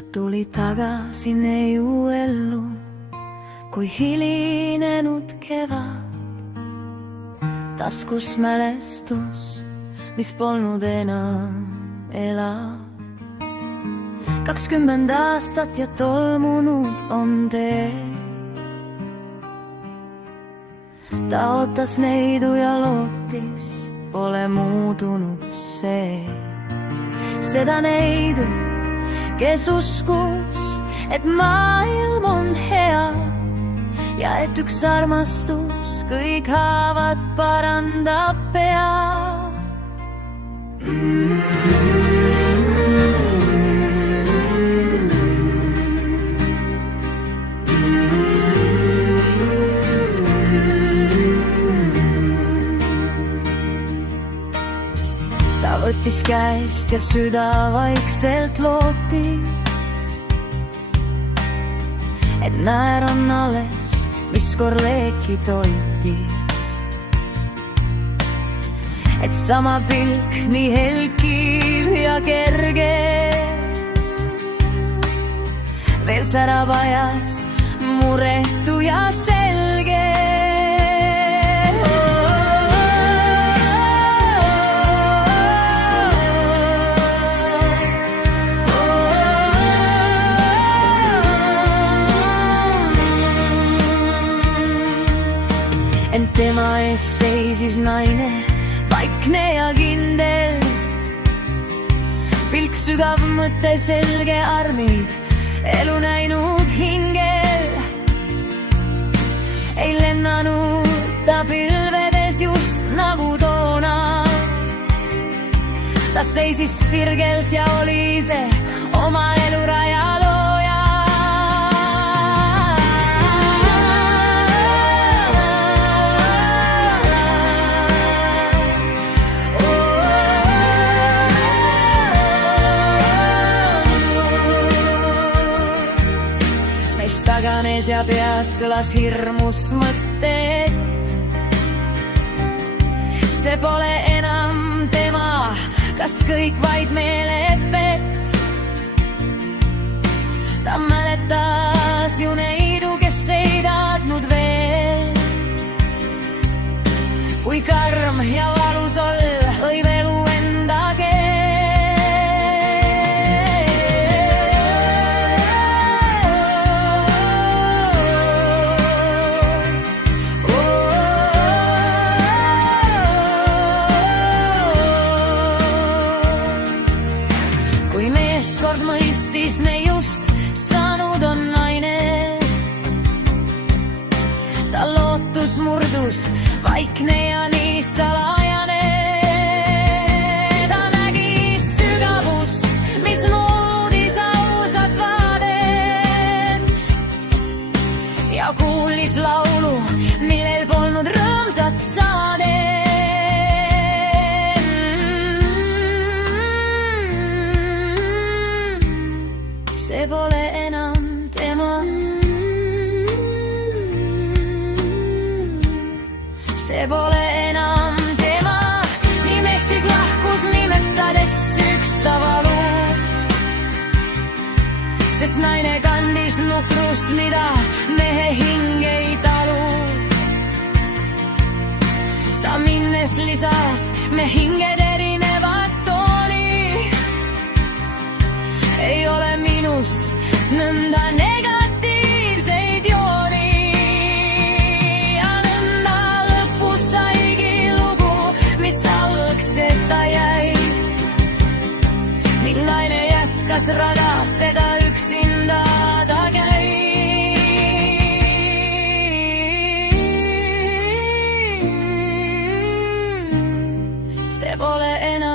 Ta tuli tagasi neiu ellu, kui hilinenud kevad. Taskus mälestus, mis polnud enam elab. 20 aastat ja tolmunud on tee. Ta ootas neidu ja lootis, pole muutunud see. Seda neidu, kes uskus, et maailm on hea ja et üks armastus kõik haavad parandab pea. Ta võttis käest ja süda vaikselt lootis, et naer on alles, mis kolleegi toitis. Et sama pilk, nii helkiv ja kerge, veel särab ajas, muretu ja selge. Ent tema ees seisis naine, vaikne ja kindel. Pilk sügav, mõte selge, armid, elu näinud hingel. Ei lennanud ta pilvedes just nagu toona. Ta seisis sirgelt ja oli ise oma eluraja looja. Taganes ja peas kõlas hirmus mõtted. See pole enam tema, kas kõik vaid meelepett. Ta mäletas ju neidu, kes ei tahtnud veel. Kui karm ja valus võib elu enda keel. Kord mõistis neiust saanud on naine. Ta lootus murdus, vaikne ja nii salajane. Ta nägi sügavust, mis nõudis ausat vaadet. Ja kuulis laulu, millel polnud rõõmsat saadet. See pole enam tema. See pole enam tema. Nii mees siis lahkus, nimetades üks ta valu. Sest naine kandis nukrust, mida mehe hing ei talu. Ta minnes lisas, me hinged erinevad tooni. Ei ole minus nõnda negatiivseid jooni. Ja nõnda lõpus saigi lugu, mis algseta jäi. Ning naine jätkas rada, seda üksinda ta käi. See pole enam